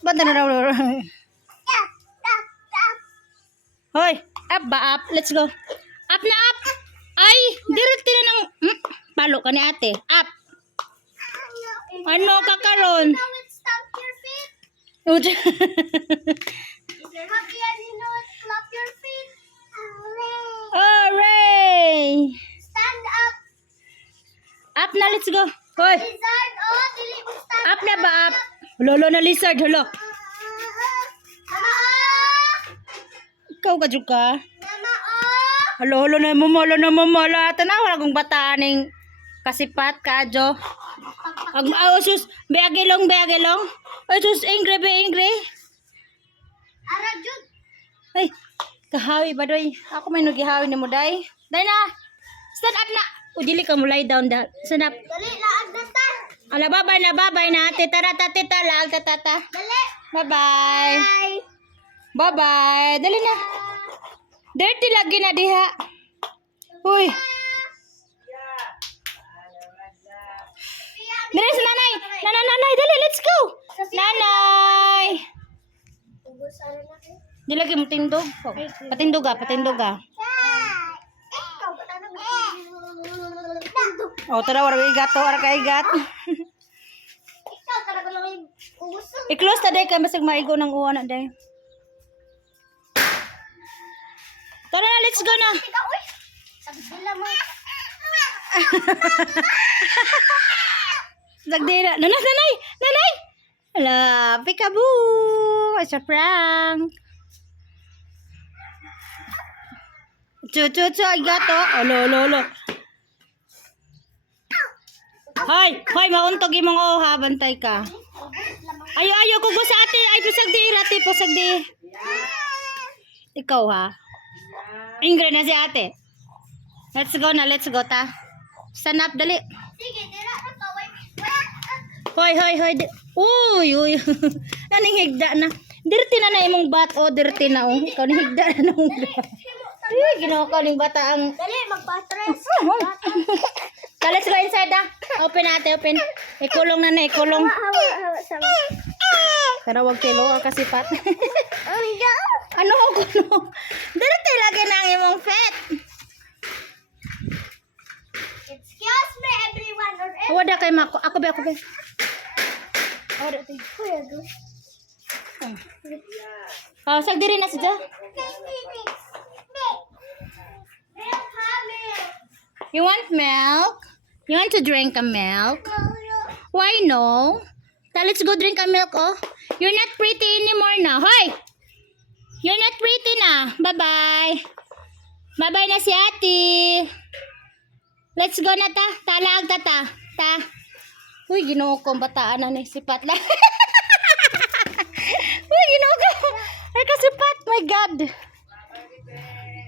Banda na raw. Hoy, up ba up? Let's go. Up na up. Ay, direct na ng palo ka ni ate. Up. Ano ka karon? Stamp your feet. Oh, If you're happy and you know it, clap your feet. hooray! Stand up. Up na, let's go. Hoy, Lizard, oh, dili mo stand up na ba up? Lolo na lizard, halo. Mama, oh. Ikaw ka juga. Mama, oh. Halo na mamala. Tanaw akong bataan ning kasipat kadyo. Sus, beagilong. Ay sus, angry. Ara, Jud. Ay, kahawi ba doy? Ako may nugihawi ni mo day. Day na. Stand up na. O dili ka mo lie down da. Stand up. Dali, laag na ta. Ala babay na. Titara laag tata. Dali. Bye. Bye. Bye. Dali na. Dirty lagi na diha. Uy. Dali sa nanay. Nanay, dali, let's go. Nanay. Ubus, ano na kayo? Di lagi mo tindog. Oh, patindog ah. Ikaw, ba't ano ba? Oh, tara, warang igat to, Ikaw, talaga lang yung ubus. I-close ta day kay masig maigo ng uwan na day. Tara na, let's go na. Ikaw, uy. Sabi sila mo. Nagdira. Nanay. Hala, peekaboo. It's a prank. Chu, gato. Olo. Hoy, mauntog imong oha, bantay ka. Ayo ko sa ate. Ay, pusag di. Ikaw ha. Ingrid na si ate. Let's go ta. Stand up, dali. Sige, tira na ka. Hoy. Uy. Naning higda na. Dirty na imong bat. Oh, dirty na oh. Ikaw ni higda na nung bat. Ay, ginawa ka ning bata ang... Dali, magpatres. Let's go inside ah. Open ate. Ikulong na. Hawa, sama. Pero wag kilo kasipat. Ano ko no? Dirty lagi na ang imong fet. Excuse me, everyone. Wala kay mako. Ako be. Wala ti. Oh, sag diri na siya. You want milk? You want to drink a milk? Why no? Let's go drink a milk, oh. You're not pretty anymore now. Hoy! You're not pretty na. Bye-bye. Bye-bye na si ate. Let's go na ta. Talag ta. Uy, ginoo ko bataan na ni sipat lang. Uy, ginoo ko. Ay, kasipat. My God.